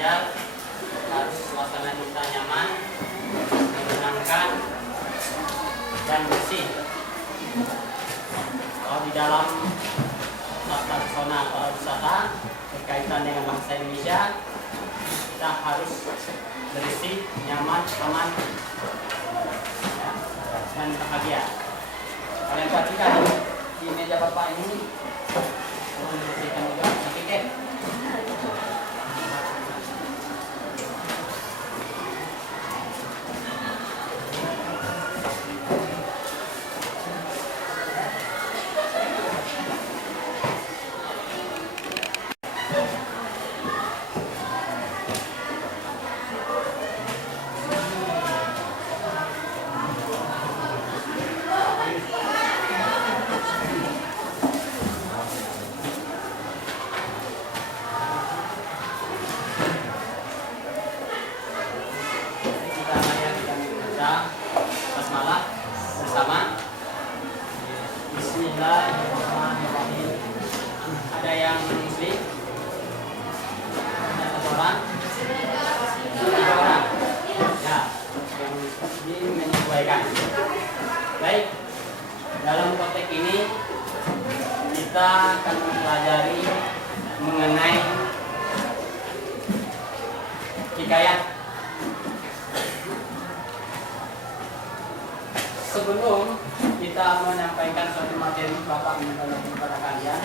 belajar harus suasana kita nyaman, menyenangkan, dan bersih. Kalau di dalam tata pesona pariwisata berkaitan dengan bangsa Indonesia, kita harus bersih, nyaman, aman, ya, dan bahagia. Kalian perhatikan di meja Bapak ini, membersihkan juga sedikit. Basmalah bersama. Bismillahirrahmanirrahim. Ada yang muslim? Ada satu orang? Tiga orang? Ya, yang muslim menyesuaikan. Baik, dalam konteks ini kita akan mempelajari mengenai hikayat. Sebelum kita menyampaikan suatu materi, Bapak minta kepada kalian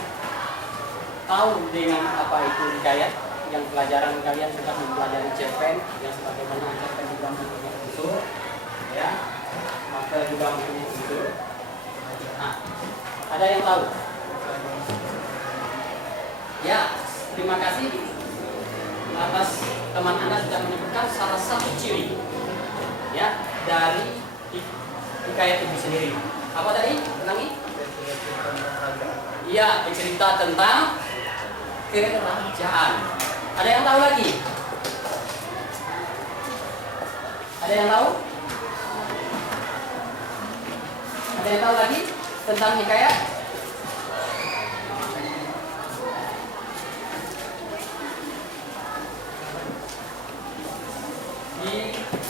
tahu dengan apa itu hikayat. Yang pelajaran kalian sudah mempelajari cerpen, yang sebagaimana cerpen juga mempunyai unsur, ya, maka juga mempunyai unsur. Nah, ada yang tahu? Ya, terima kasih atas teman Anda sudah menyebutkan salah satu ciri, ya, dari hikayat itu sendiri. Apa tadi? Ulangi. Iya, bercerita tentang kerajaan. Ada yang tahu lagi? Ada yang tahu? Ada yang tahu lagi tentang hikayat?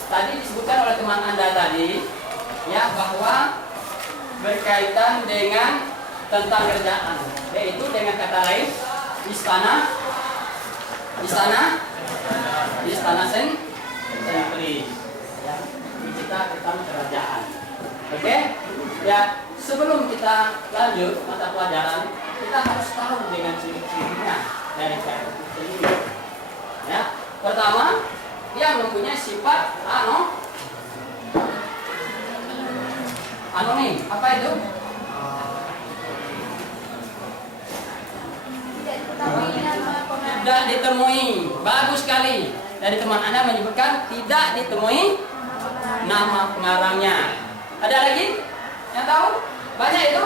Tadi disebutkan oleh teman Anda tadi, ya, bahwa berkaitan dengan tentang kerajaan, yaitu dengan kata lain istana sentri, ya, kita tentang kerajaan. Oke, ya, sebelum kita lanjut mata pelajaran, kita harus tahu dengan ciri-cirinya dari kerajaan sendiri. Ya, pertama, dia mempunyai sifat anonim. Apa itu? Tidak ditemui. Bagus sekali. Dari teman Anda menyebutkan tidak ditemui nama pengarangnya. Ada lagi yang tahu? Banyak itu.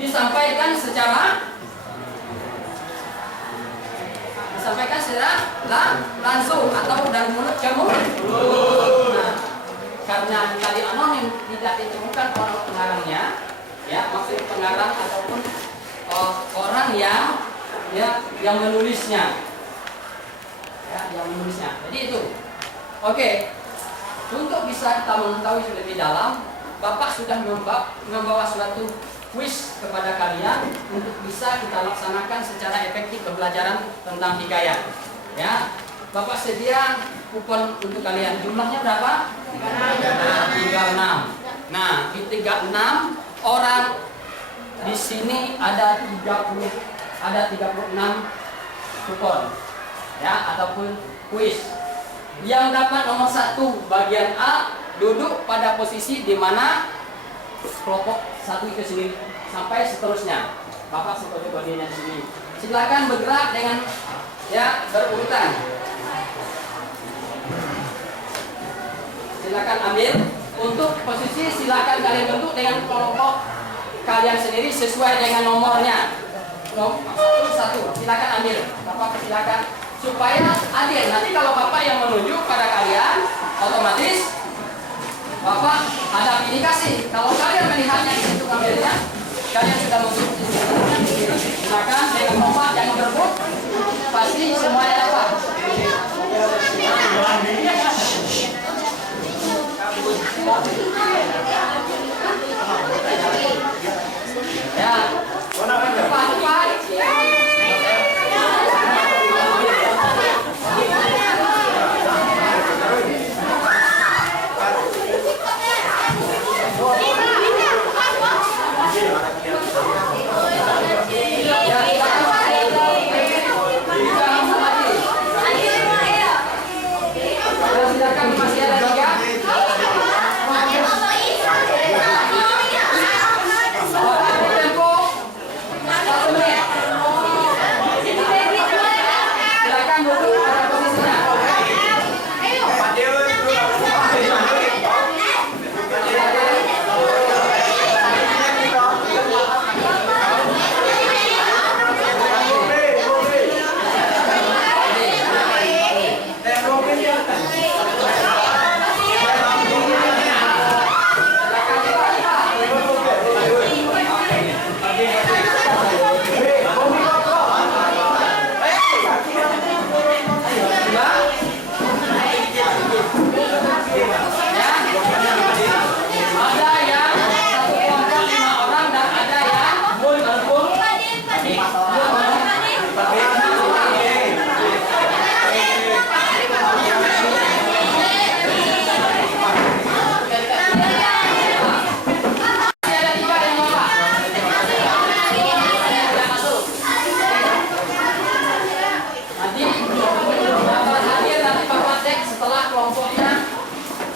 Disampaikan secara langsung atau dari mulut ke mulut. Nah, karena tadi anonim, tidak ditemukan orang pengarangnya, ya, maksud pengarang ataupun orang yang menulisnya, ya, yang menulisnya. Jadi itu. Oke, untuk bisa kita mengetahui lebih dalam, Bapak sudah membawa suatu kuis kepada kalian untuk bisa kita laksanakan secara efektif pembelajaran tentang hikayat. Ya, Bapak sedia kupon untuk kalian. Jumlahnya berapa? 36. Nah, di 36 orang di sini ada 36 kupon, ya, ataupun kuis. Yang dapat nomor 1 bagian A duduk pada posisi di mana kelompok 1 itu sendiri sampai seterusnya. Bapak sebagai bagiannya di sini. Silakan bergerak dengan, ya, berurutan. Silakan ambil untuk posisi. Silakan kalian bentuk dengan kelompok kalian sendiri sesuai dengan nomornya. Nomor 1. Silakan ambil. Bapak silakan supaya adil. Nanti kalau Bapak yang menuju pada kalian, otomatis Bapak ada indikasi. Kalau kalian melihatnya di situ ambilnya, kalian sudah masuk. Silakan dengan nomor, jangan berebut. Pasti semuanya dapat. Ya. Cepat. Silakan, masih ada 3. Tempo 1 menit. Silakan duduk pada posisinya.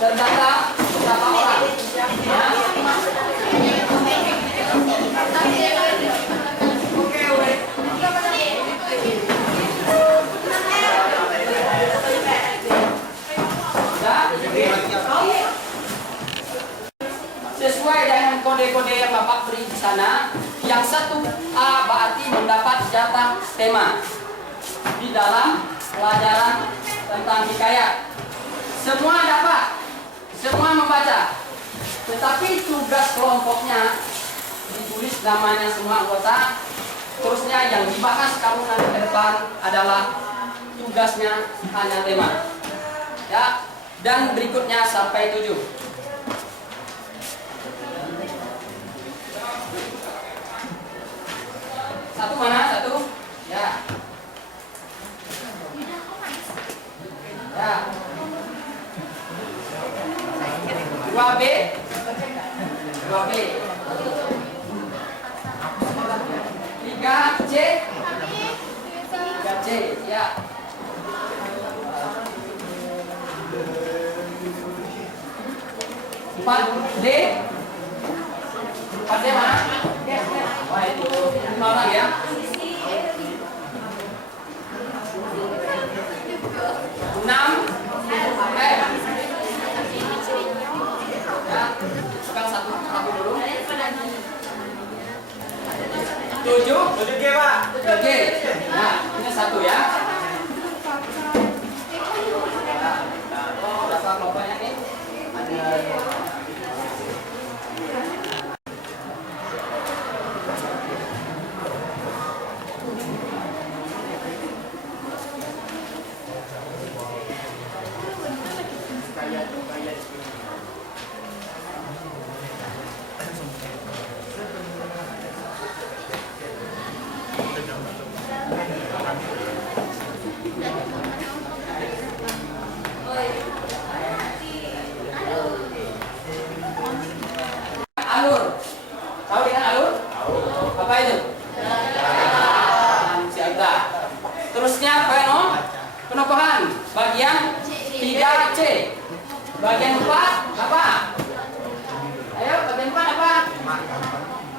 Terdata berapa orang? Ya. Sesuai dengan kode-kode yang Bapak beri di sana, yang 1A berarti mendapat jatah tema di dalam pelajaran tentang hikayat. Semua dapat. Semua membaca, tetapi tugas kelompoknya ditulis namanya semua anggota. Terusnya yang dibahas kamu nanti ke depan adalah tugasnya hanya tema, ya. Dan berikutnya sampai 7. Satu mana? Satu, ya. Ya. 2B 3C ya. 4D mana? Wah, itu 5 orang ya. 6 Bukan satu dulu. 7G Pak. 7G. Nah, ini 1 ya. Berapa kelompoknya nih? Ada alur. Tahu dengan alur? Apa itu? Siapa? Terusnya penokohan. Bagian 3C. Bagian 4 apa? Ayo, bagian 4 apa?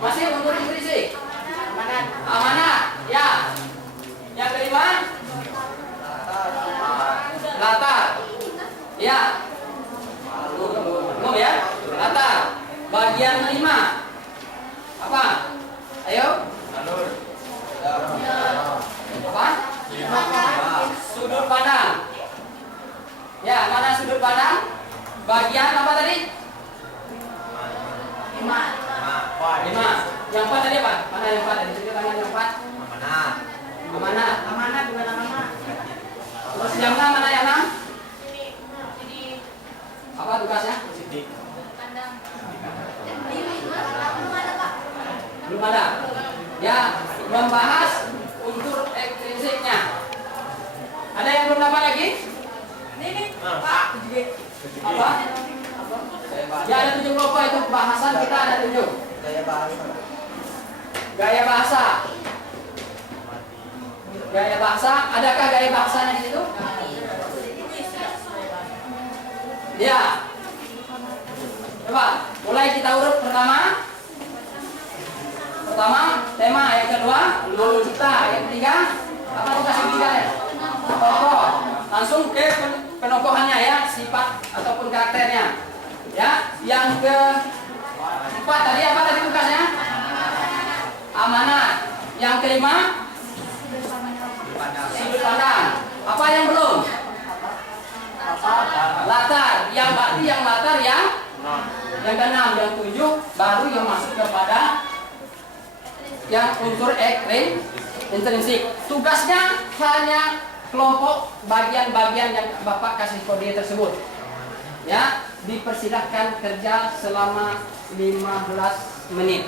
Masih untuk Inggris. Amanat. Ya. Yang kelima? Latar. Ya. Ngomong ya. Latar. Bagian 5 apa? Ayo. Apa? Sudut pandang. Ya, mana sudut pandang? Bagian apa tadi? 5. Yang 4 tadi apa? Mana yang 4 tadi? Cerita tangan yang 4. Amanat. Amanat gimana amanat? Gaya bahasa. Gaya bahasa, adakah gaya bahasanya di situ? Ya. Coba, mulai kita urut pertama. Pertama, tema. Yang kedua, lulu kita. Yang ketiga, apa tugas yang ketiga ya? Pokok. Langsung ke penokohannya ya, sifat ataupun karakternya. Ya, yang keempat tadi apa tadi tugasnya? Amanat. Yang kelima, sudut pandang. Apa yang belum? Latar. Yang berarti yang latar yang keenam, yang tujuh baru yang masuk kepada yang unsur intrinsik. Tugasnya hanya kelompok bagian-bagian yang Bapak kasih kode tersebut. Ya, dipersilahkan kerja selama 15 menit.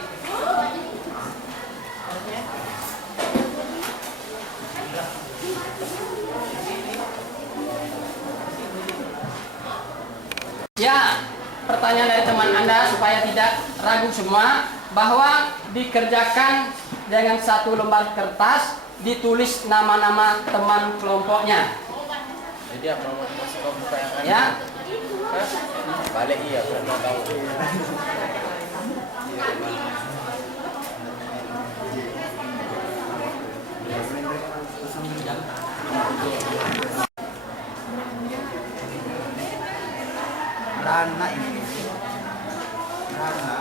Ya, pertanyaan dari teman Anda supaya tidak ragu semua bahwa dikerjakan dengan satu lembar kertas, ditulis nama-nama teman kelompoknya. Jadi apa mau masuk ke buka yang lain? Ya. Balik iya, belum tahu. Rana ini. Rana.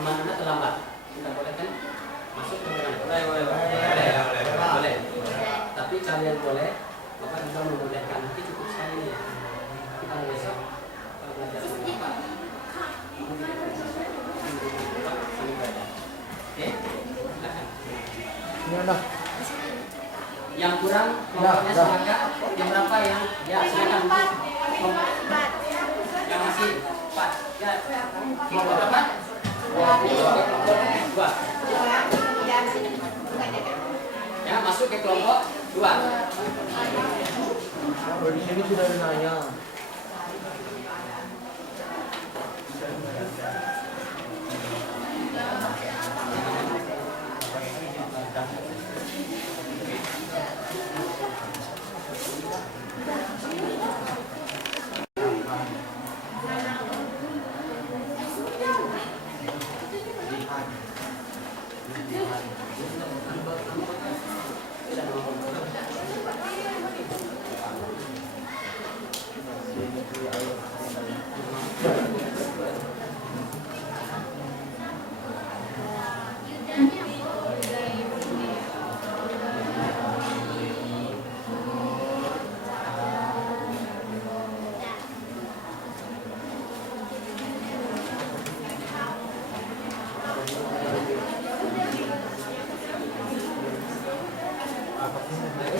Teman Anda terlambat. Tidak boleh kan masuk ke dalam. Boleh. Tapi kalian boleh, Bapak juga membolehkan. Nanti cukup sekali ini ya. Kita besok kalau belajar sama Bapak. Oke? Silakan. Ya, Yang kurang kelompoknya silakan. Yang berapa yang ya silakan. Yang masih 4. Ya. Kelompok berapa? Dua. Ya, masuk ke kelompok 2. di sini sudah nanya.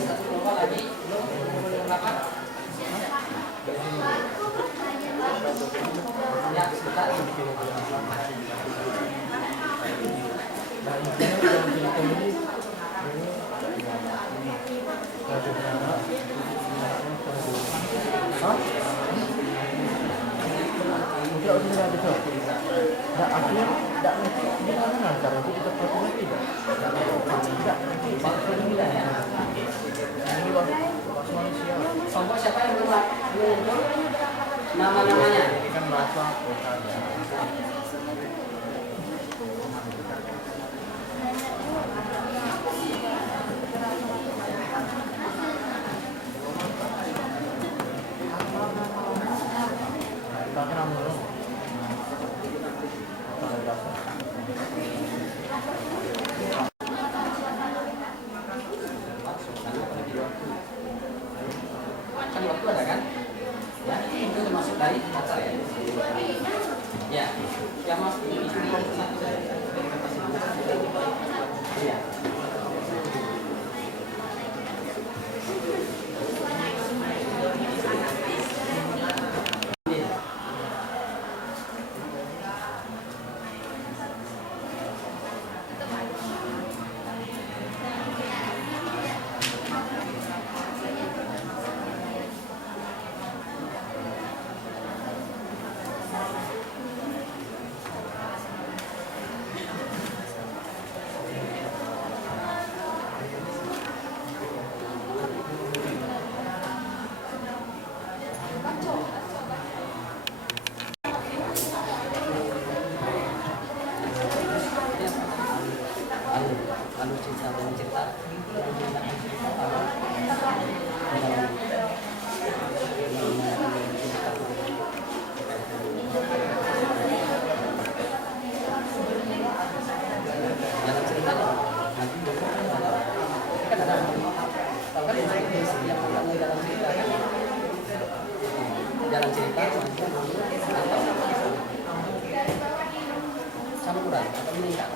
Satu kelompok lagi belum berapa? Ya, sebentar. tidak bisa. Tidak akhirnya tidak nanti gimana cara itu kita potong tidak. Tidak nanti bangsa ini lah. Ini bangsa manusia. Kelompok siapa yang buat? Nama-namanya. Ini kan bahasa bukan. Kan waktu ada kan? Ya, itu termasuk dari acara ya. Ya, yang masuk ini kelompok satu. Iya. Lalu cerita. Jalan cerita nanti kan ada tahu kan yang pertama jalan cerita kan jalan cerita atau campuran atau meningkat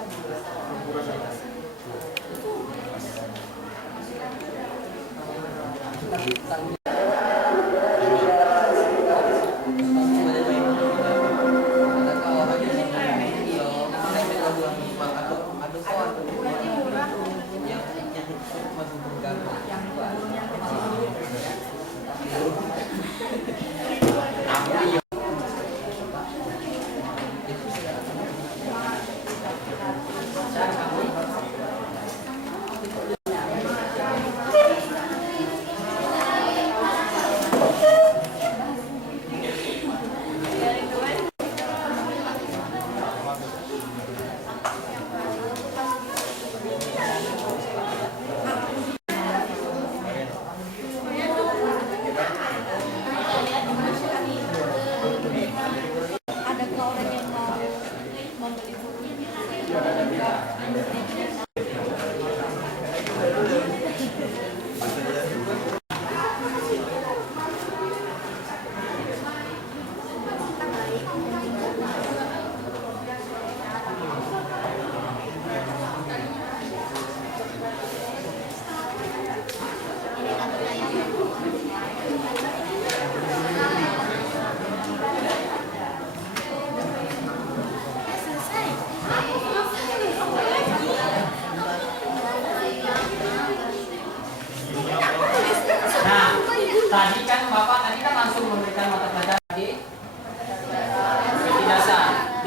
Tadi kan Bapak langsung memberikan mata pelajaran di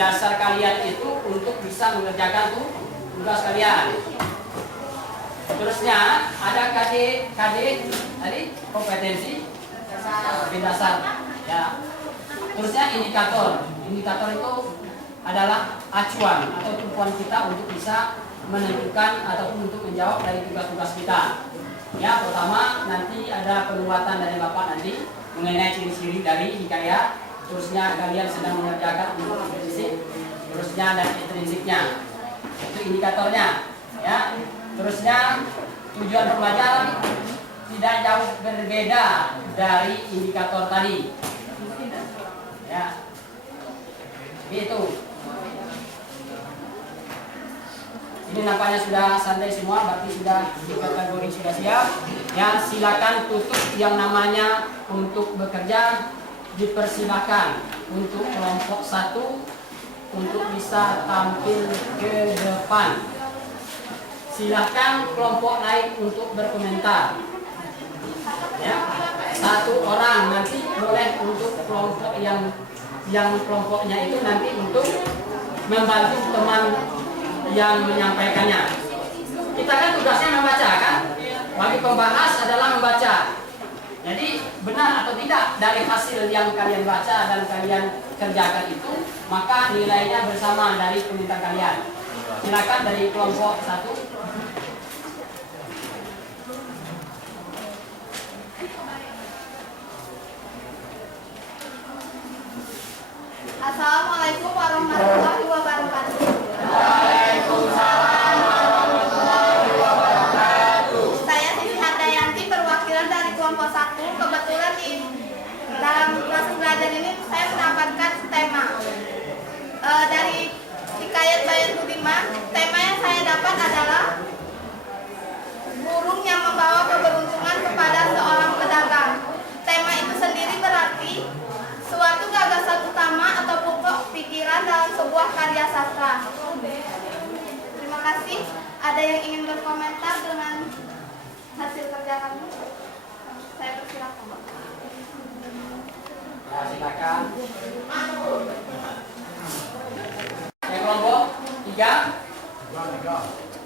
dasar kalian itu untuk bisa mengerjakan tugas kalian. Terusnya ada KD tadi kompetensi dasar ya. Terusnya indikator itu adalah acuan atau tumpuan kita untuk bisa menentukan ataupun untuk menjawab dari tugas-tugas kita. Ya, pertama nanti ada penguatan dari Bapak nanti mengenai ciri-ciri dari hikayat. Terusnya kalian sedang mengerjakan untuk intrinsik, terusnya dan intrinsiknya. Itu indikatornya. Ya. Terusnya tujuan pembelajaran tidak jauh berbeda dari indikator tadi. Ya. Gitu. Ini nampaknya sudah santai semua, berarti sudah kategori sudah siap. Ya, silakan tutup yang namanya untuk bekerja, dipersilakan untuk kelompok 1 untuk bisa tampil ke depan. Silakan kelompok lain untuk berkomentar. Ya, 1 orang nanti boleh untuk kelompok yang yang kelompoknya itu nanti untuk membantu teman yang menyampaikannya. Kita kan tugasnya membaca kan? Bagi pembahas adalah membaca. Jadi benar atau tidak dari hasil yang kalian baca dan kalian kerjakan itu, maka nilainya bersama dari peminta kalian. Silakan dari kelompok 1. Assalamualaikum warahmatullahi wabarakatuh. Waalaikumsalam warahmatullahi wabarakatuh. Saya Siti Hardayanti, perwakilan dari kelompok 1. Kebetulan di dalam proses belajar ini saya mendapatkan tema dari Hikayat Bayan Budiman. Tema yang saya dapat adalah burung yang membawa keberuntungan kepada seorang pedagang. Tema itu sendiri berarti suatu gagasan utama atau pokok pikiran dalam sebuah karya sastra. Terima kasih. Ada yang ingin berkomentar dengan hasil kerja kami? Saya persilakan. Ya, silakan. Yang kelompok 3.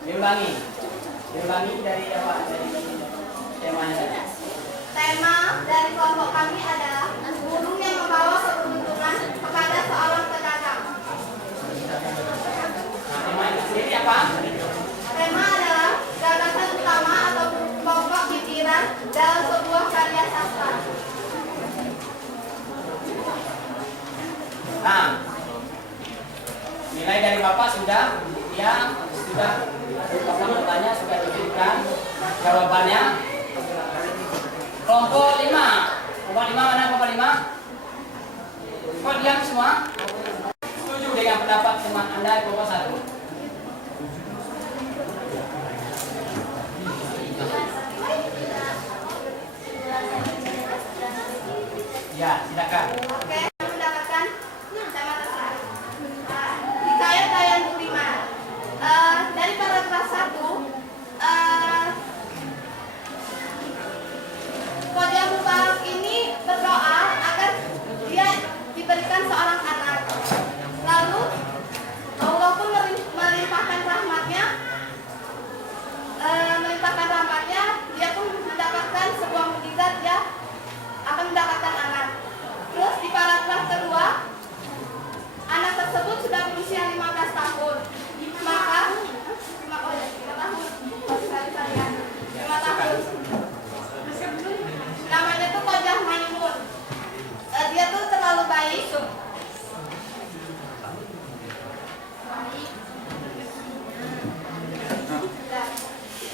Diulangi dari apa? Dari temanya. Tema dari kelompok kami adalah burung yang membawa keberuntungan kepada seorang pedagang. Tema itu sendiri apa? Tema adalah gagasan utama atau pokok pikiran dalam sebuah karya sastra. Nah, nilai dari Bapak sudah, Bapak bertanya sudah diberikan jawabannya. Kelompok 5. Kelompok 5 mana kelompok 5? Kok diam semua? Setuju dengan pendapat teman Anda kelompok 1? Ya, silakan. Oke, mendapatkan tema tersebut. Hikayat Bayan Budiman. Dari paragraf 1, Koja Mubarak ini berdoa agar dia diberikan seorang anak. Lalu Allah pun melimpahkan rahmatnya, dia pun mendapatkan sebuah mukjizat, dia akan mendapatkan anak. Terus di paragraf kedua, anak tersebut sudah berusia 15 tahun. Maka 5 tahun. Namanya tuh Kojah Maimun. Dia tuh terlalu baik.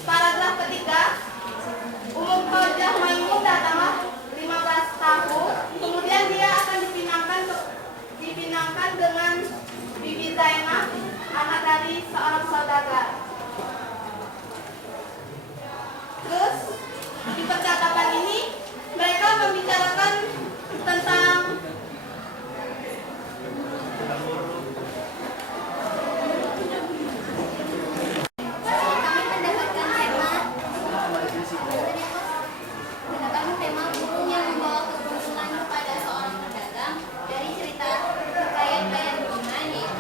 Paragraf ketiga, umur Kojah Maimun datanglah 15 tahun. Kemudian dia akan dipinangkan dengan Bibi Zainab, anak dari seorang saudagar. Terus di percakapan ini mereka membicarakan tentang tema burung yang membawa keberuntungan kepada seorang pedagang dari cerita Hikayat Bayan Budiman, yaitu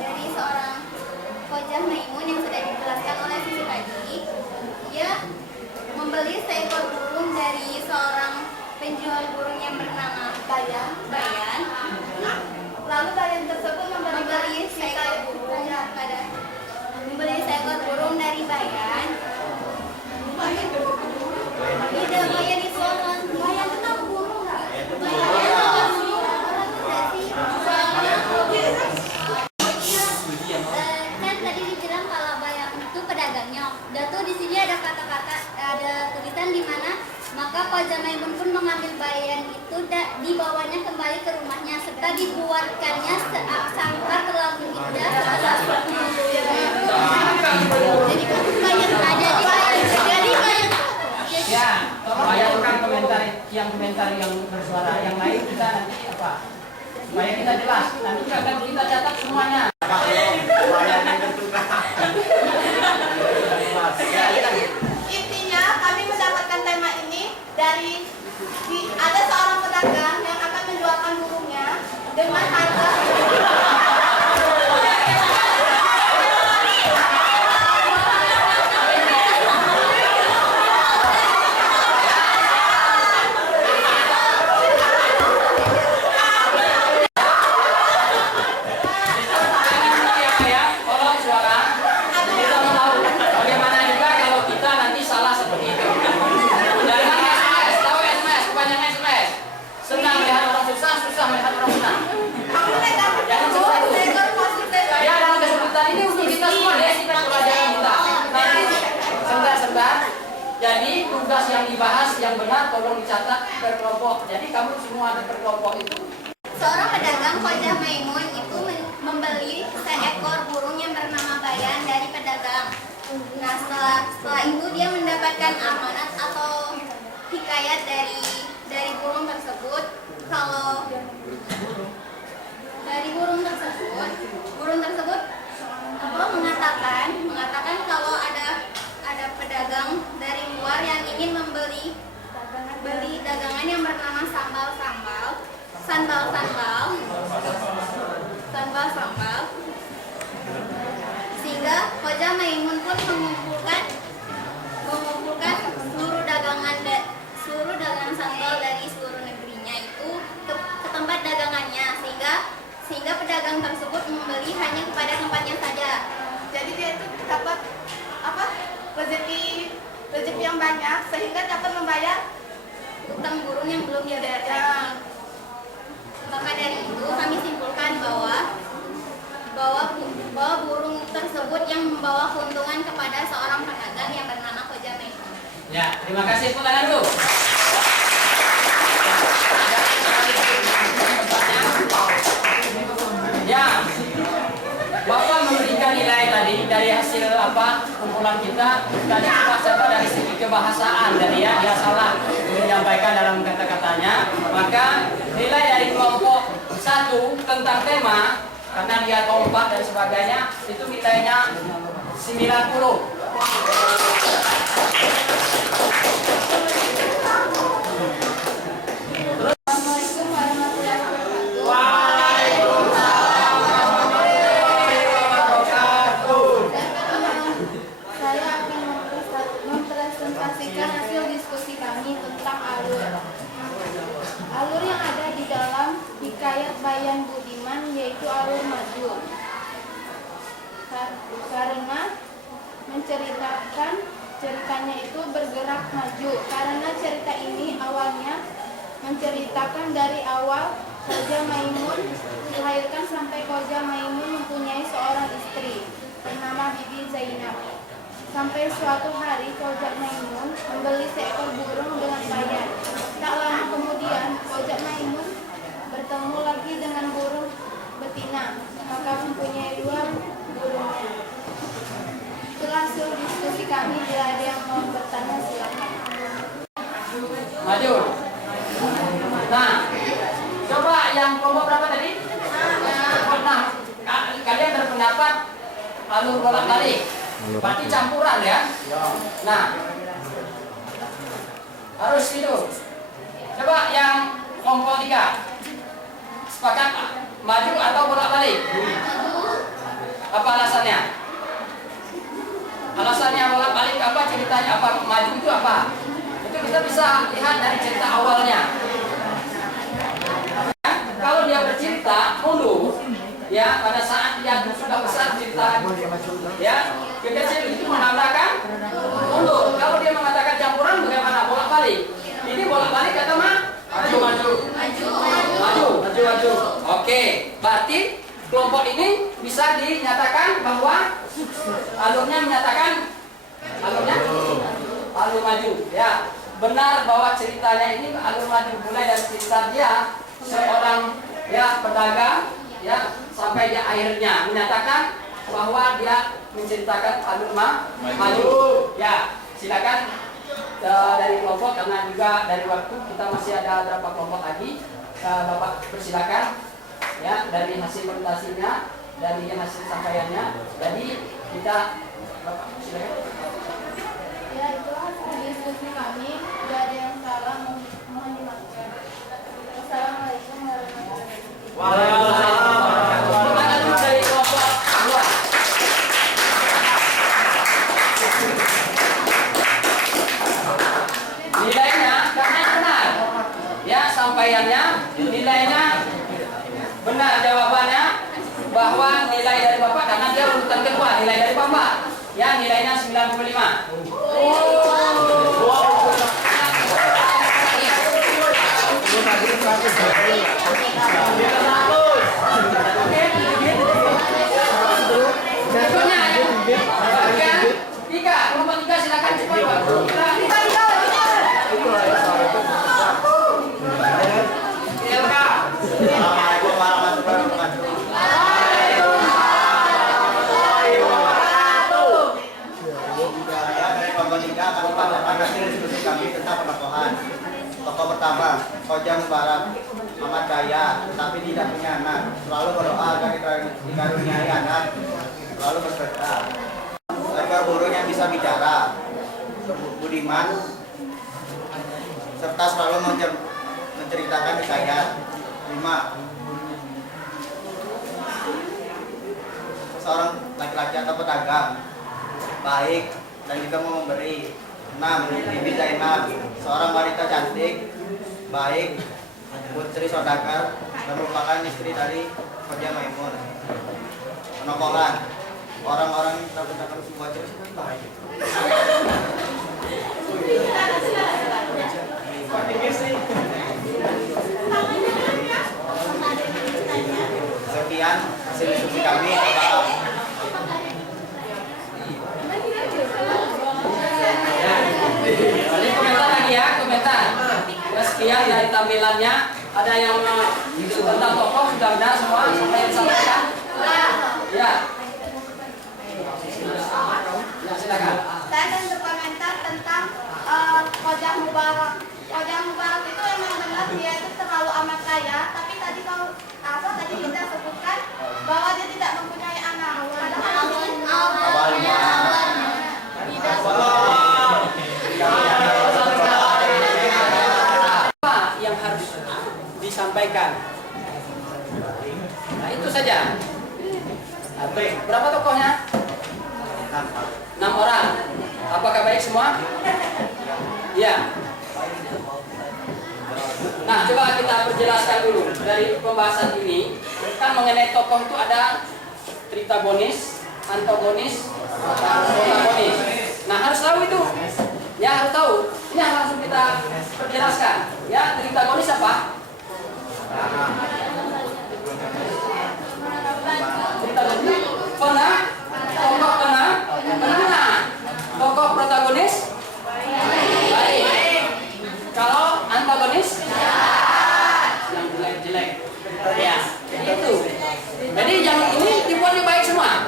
dari seorang Kojah Maimun yang sudah dijelaskan oleh Sisi tadi. Dia membeli seekor burung dari seorang penjual burung yang bernama Bayan. lalu Bayan tersebut Membeli seekor burung dari Bayan. Tidak, Bayan itu orang. Bayan itu tahu burung nggak? Bayan itu orang berarti kan tadi dibilang kalau Bayan itu pedagangnya. Dan tuh di sini ada kata-kata, ada tulisan di mana maka Kojah Maimun pun mengambil Bayan itu dibawanya kembali ke rumahnya serta dibuatkannya sangkar terlalu indah. Jadi Bayan. Ya, tolong bayangkan komentar yang bersuara. Yang lain kita nanti apa? Supaya kita jelas. Nanti akan kita catat semuanya. intinya yang benar tolong dicatat per kelompok. Jadi kamu semua ada per kelompok itu. Seorang pedagang Khojah Maimun itu membeli seekor burung yang bernama Bayan dari pedagang. Nah, setelah itu dia mendapatkan amanat atau hikayat dari burung tersebut. Kalau dari burung tersebut mengatakan kalau ada pedagang dari luar yang ingin beli dagangan yang bernama sambal. Sehingga Khojah Maimun pun mengumpulkan seluruh dagangan sambal dari seluruh negerinya itu ke tempat dagangannya, sehingga pedagang tersebut membeli hanya kepada tempatnya saja. Jadi dia itu dapat rezeki yang banyak sehingga dapat membayar Utang burung yang belum dia bayar. Maka dari itu kami simpulkan bahwa burung tersebut yang membawa keuntungan kepada seorang pedagang yang bernama Khojah Maimun. Ya, terima kasih tangan dulu. Ya, Bapak memberikan nilai tadi dari hasil kumpulan kita. Tadi kita dari segi kebahasaan dia salah menyampaikan dalam kata-katanya. Maka nilai dari kelompok 1 tentang tema karena dia kompak dan sebagainya itu nilainya 90. Assalamualaikum warahmatullahi wabarakatuh. Saya akan mempresentasikan hasil diskusi kami tentang alur. Alur yang ada di dalam hikayat Bayan Budiman yaitu alur maju. Karena menceritakan ceritanya itu bergerak maju. Karena cerita ini awalnya menceritakan dari awal Khojah Maimun dilahirkan sampai Khojah Maimun mempunyai seorang istri bernama Bibi Zainab. Sampai suatu hari Khojah Maimun membeli seekor burung dengan Bayan. Tak lama kemudian Khojah Maimun bertemu lagi dengan burung betina, maka mempunyai 2 burungnya. Itulah hasil diskusi kami. Bila ada yang mau bertanya silakan. Maju. Nah, coba yang kelompok berapa tadi? Nah, kalian berpendapat alur bolak-balik. Berarti campuran ya? Nah, harus itu. Coba yang kelompok 3. Sepakat maju atau bolak-balik? Apa alasannya? Alasannya bolak-balik apa ceritanya? Apa maju itu apa? Itu kita bisa lihat dari cerita awalnya. Kalau dia bercerita mundur, ya pada saat dia sudah besar cerita, ya kekecil itu menambahkan mundur. Kalau dia mengatakan campuran, bagaimana? Bolak-balik. Ini bolak-balik atau maju. Oke, berarti kelompok ini bisa dinyatakan bahwa alurnya menyatakan alur maju. Ya, benar bahwa ceritanya ini alur maju mulai dari cerita dia seorang pedagang sampai di akhirnya menyatakan bahwa dia menceritakan alur maju. Ya, silakan dari kelompok karena juga dari waktu kita masih ada berapa kelompok lagi. Bapak persilakan ya dari hasil presentasinya, dari hasil sampaiannya. Jadi kita Bapak silakan. Ya, itulah hasil diskusi kami. Tidak ada yang salah, mohon dimaafkan. Wassalamualaikum warahmatullahi wabarakatuh. Waalaikumsalam. Mana dulu dari kelompok 2? Nilainya karena benar. Ya, sampaiannya nilainya benar, jawabannya bahwa nilai dari Bapak karena dia urutan kedua, nilai dari Bapak. Ya, nilainya 95. Berikutnya ya. Kelompok 3 silakan cepat Pak. tokohan. Tokoh pertama, Khoja Mubarak, amat kaya tetapi tidak punya anak, selalu berdoa agar dikaruniai anak, selalu berserta. Ekor burung yang bisa bicara, budiman, serta selalu menceritakan hikayat. 5. Seorang laki-laki atau pedagang, baik dan juga mau memberi. 6. Bibi Zainab, seorang wanita cantik, baik, putri saudagar dan merupakan istri dari Khoja Maimun. Penokohan, orang-orang yang terbentuk sebuah cerita. Sekian hasil diskusi kami. Ini komentar lagi ya, komentar. Ya, sekian dari tampilannya. Ada yang tentang tokoh sudah benar semua sampai yang disampaikan. Ya. Ya, silakan. Saya akan berkomentar tentang Khoja Mubarak. Khoja Mubarak itu emang benar dia itu terlalu amat kaya, tapi tadi kalau tadi kita sebutkan bahwa dia tidak mempunyai anak. Apa yang harus disampaikan? Nah, itu saja. Berapa tokohnya? 6 orang. Apakah baik semua? Iya. Nah, coba kita perjelaskan dulu dari pembahasan ini. Kan mengenai tokoh itu ada tritagonis, antagonis, protagonis. Nah, harus tahu itu. Ya, harus tahu. Ini yang langsung kita perjelaskan. Ya, tritagonis apa? Tritagonis tokoh penengah. Tokoh protagonis baik. Kalau antagonis yang jelek-jelek. Ya, itu. Jadi yang ini tipuannya baik semua.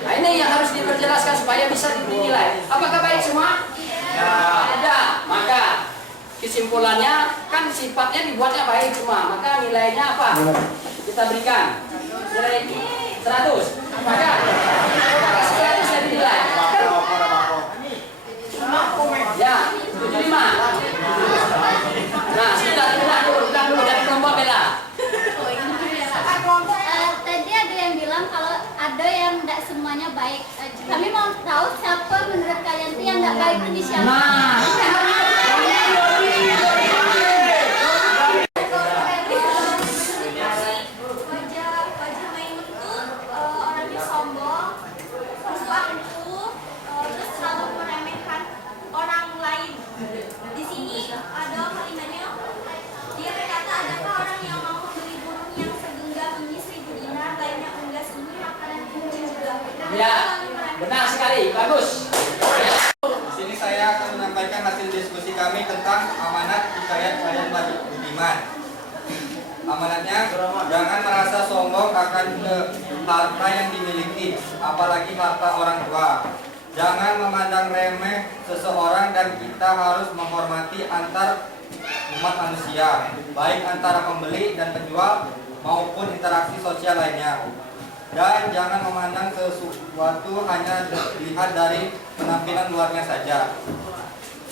Nah, ini yang harus diperjelaskan supaya bisa dinilai. Apakah baik semua? Ya. Tidak. Maka kesimpulannya kan sifatnya dibuatnya baik semua. Maka nilainya apa? Kita berikan nilai 100. Maka 100 yang dinilai. Ya, 75. Nah, sudah bukan dulu dari kelompok bela. Tadi ada yang bilang kalau ada yang tidak semuanya baik. Kami mau tahu siapa menurut kalian yang tidak baik ini siapa? Nah, Khoja Maimun itu orangnya sombong, terus selalu meremehkan orang lain. Di sini ada kalimatnya. Dia berkata, adakah orang yang mau membeli burung yang segenggam ini 1000 dinar, lainnya enggak sungguh makanan ini juga. ya, benar sekali, bagus. Ya. Di sini saya akan menyampaikan hasil diskusi kami tentang amanat hikayat Bayan Budiman. Amanatnya, jangan merasa sombong akan harta yang dimiliki, apalagi harta orang tua. Jangan memandang remeh seseorang dan kita harus menghormati antar umat manusia, baik antara pembeli dan penjual maupun interaksi sosial lainnya. Dan jangan memandang sesuatu hanya dilihat dari penampilan luarnya saja.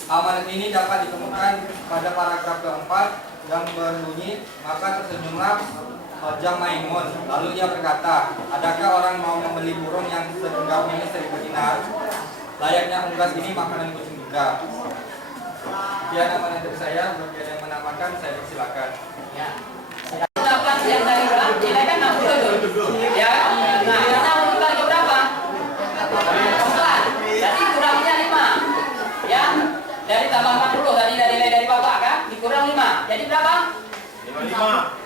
Amanat ini dapat ditemukan pada paragraf keempat yang berbunyi, maka tersenyumlah Khoja Maimun. Lalu ia berkata, adakah orang mau membeli burung yang segenggam ini 1000 dinar? Layaknya unggas ini makanan kucing juga. Sekian amanat dari saya. Bagi yang menambahkan, saya persilakan. Ya. Dapat yang tadi berapa? Nilai kan 60 tuh. Ya. Nah, karena urutan ke berapa? 4. Jadi kurangnya 5. Ya. Dari tambah 40 tadi dari nilai dari Bapak kan? Dikurang 5. Jadi berapa? 55.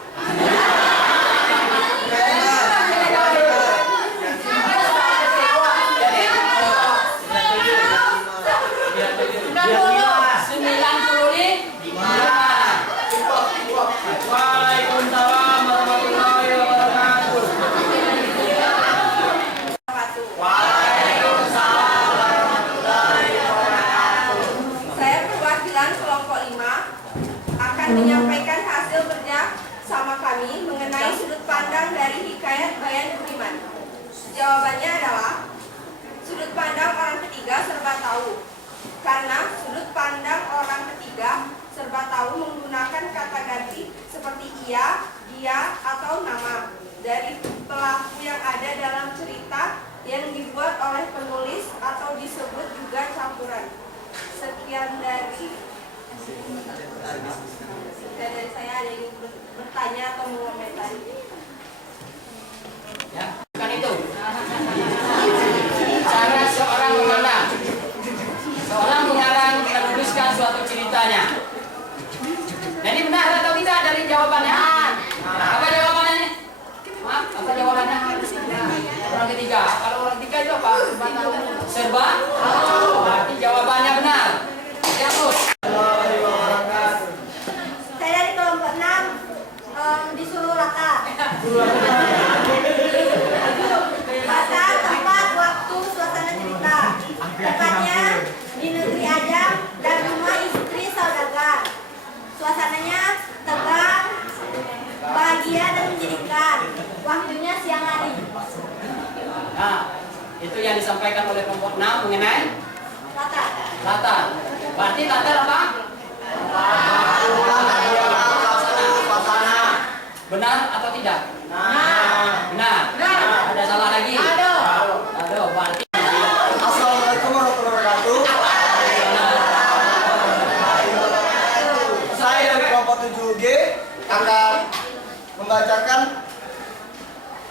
Waalaikumsalam warahmatullahi wabarakatuh. Waalaikumsalam warahmatullahi wabarakatuh. menyampaikan hasil kerja sama kami mengenai sudut pandang dari Hikayat Bayan Budiman. Jawabannya adalah sudut pandang orang ketiga serba tahu. Karena sudut pandang orang ketiga serba tahu menggunakan kata ganti seperti ia, dia, atau nama dari pelaku yang ada dalam cerita yang dibuat oleh penulis atau disebut juga campuran. Sekian dari saya. Ada yang bertanya atau mengomentari? Ya, bukan itu. Cara seorang mengarang. Seorang mengarang menuliskan suatu ceritanya. Jadi benar atau tidak dari jawabannya? Apa jawabannya? Maaf, apa jawabannya? Orang ketiga. Kalau orang ketiga itu apa? Serba? Berarti jawabannya benar. Ya, terus. Saya dari kelompok 6 disuruh rata. Masa, tempat, waktu, suasana cerita. Tempatnya di negeri Ajam dan rumah istri saudagar. Suasananya tegang, bahagia dan menjadikan. Waktunya siang hari. Nah, itu yang disampaikan oleh kelompok 6 mengenai Rata. latar. Berarti latar apa? Benar atau tidak? Benar. Ada salah lagi? Ada. Berarti Assalamualaikum warahmatullahi wabarakatuh. Saya dari kelompok 7G akan membacakan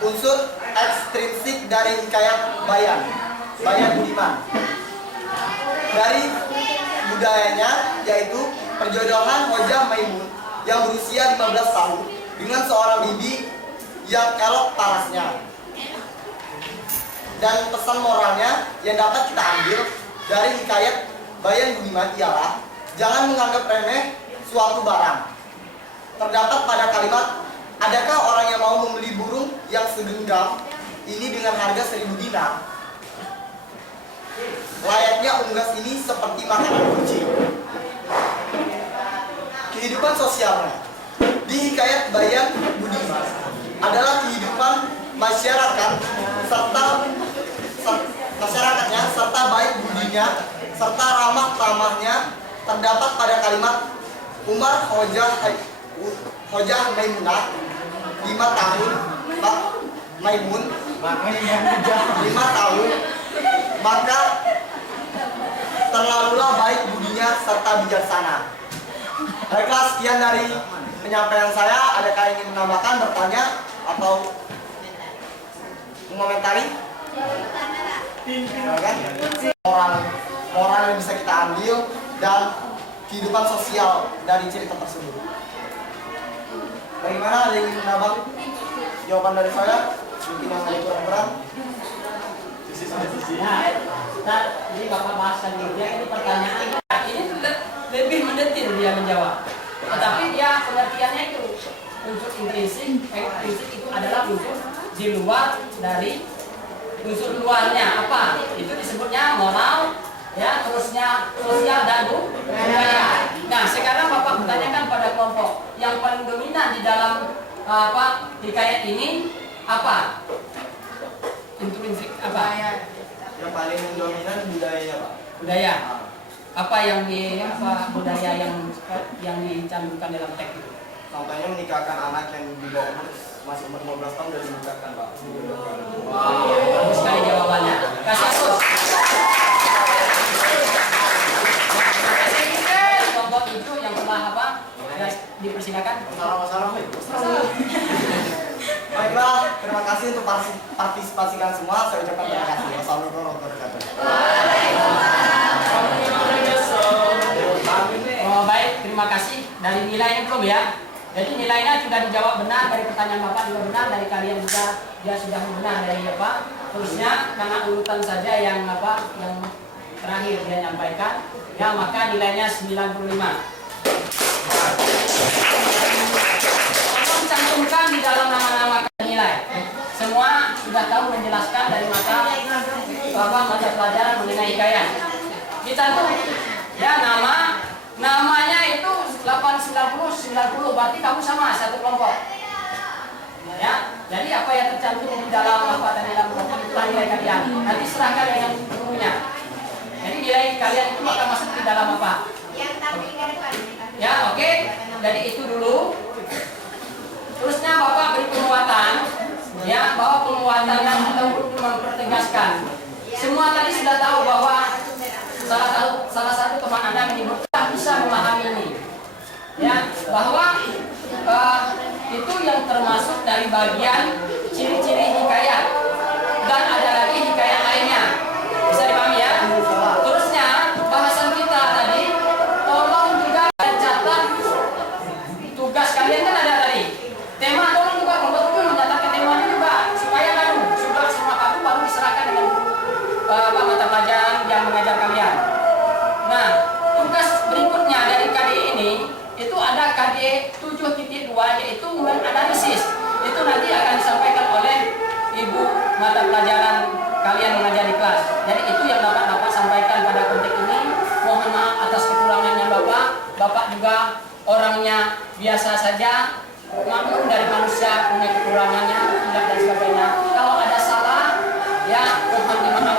unsur ekstrinsik dari Hikayat Bayan Budiman. Dari budayanya yaitu perjodohan Hojah Maimun yang berusia 15 tahun dengan seorang bibi yang elok parasnya. Dan pesan moralnya yang dapat kita ambil dari Hikayat Bayan Budiman ialah jangan menganggap remeh suatu barang. Terdapat pada kalimat, adakah orang yang mau membeli burung yang segenggam ini dengan harga 1000 dinar? Layaknya unggas ini seperti makanan kucing. Kehidupan sosialnya di Hikayat Bayan Budiman adalah kehidupan masyarakatnya serta baik budinya serta ramah tamahnya terdapat pada kalimat Umar Hojah Maimunah 5 tahun Maimun 5 tahun maka terlalulah baik budinya serta bijaksana. Baiklah, sekian dari penyampaian saya. Adakah yang ingin menambahkan, bertanya, atau mengomentari? Moral yang bisa kita ambil dan kehidupan sosial dari cerita tersebut. Bagaimana, ada yang ingin menambah jawaban dari saya? Mungkin yang ada kurang-kurang. Nah, ini Bapak bahaskan dia ini pertanyaan. Ini lebih mendetil dia menjawab. Tetapi dia pengertiannya itu unsur intrinsik. Intrinsik itu adalah unsur di luar dari unsur luarnya apa? Itu disebutnya moral, ya, terusnya sosial dan budaya. Nah, sekarang Bapak bertanyakan pada kelompok yang paling dominan di dalam hikayat ini apa? Intrinsik apa? Yang paling dominan budayanya, Pak. Budaya. Apa yang budaya yang dicantumkan dalam teks itu? Contohnya menikahkan anak yang di bawah umur masih umur 15 tahun dan dinikahkan, Pak. Bagus sekali jawabannya. Kasih terus. Kelompok itu yang telah apa? Ya, dipersilakan. Masalah. Baiklah, terima kasih untuk partisipasi kalian semua. Saya ucapkan terima kasih. Wassalamualaikum warahmatullahi wabarakatuh. Oh, baik, terima kasih. Dari nilainya belum ya? Jadi nilainya sudah dijawab benar, dari pertanyaan Bapak juga benar, dari kalian juga dia sudah benar dari apa? Terusnya karena urutan saja yang yang terakhir dia nyampaikan, ya maka nilainya 95. Tolong cantumkan di dalam nama-nama nilai. Semua sudah tahu menjelaskan dari mata pelajaran mengenai hikayat. Dicantum ya namanya itu 890 90, berarti kamu sama satu kelompok. Ya, jadi apa yang tercantum di dalam apa dan dalam kelompok itulah nilai kalian. Nanti serahkan dengan gurunya. Jadi nilai kalian itu akan masuk di dalam apa? Ya, oke. Jadi itu dulu. Terusnya Bapak beri penguatan, ya, bahwa penguatan yang ataupun mempertegaskan. Semua tadi sudah tahu bahwa salah satu teman Anda menyebutkan bisa memahami ini, ya, bahwa itu yang termasuk dari bagian ciri-ciri hikayat dan ada lagi hikayat lainnya. Bisa dipahami ya? Terusnya bahasan kita tadi, tolong juga catat tugas kalian kan ada tadi. Tema tolong juga kelompok itu mencatatkan temanya juga supaya baru sudah semua kamu baru diserahkan dengan mata pelajaran yang mengajar kalian. Nah, tugas berikutnya dari KDE ini itu ada KDE 7.2 yaitu menganalisis. Itu nanti akan disampaikan oleh ibu mata pelajaran kalian mengajar di kelas. Jadi itu yang dapat Bapak sampaikan pada konteks ini. Mohon maaf atas kekurangannya Bapak. Bapak juga orangnya biasa saja. Maklum dari manusia punya kekurangannya, tidak dan sebagainya. Kalau ada salah, ya mohon dimaafkan.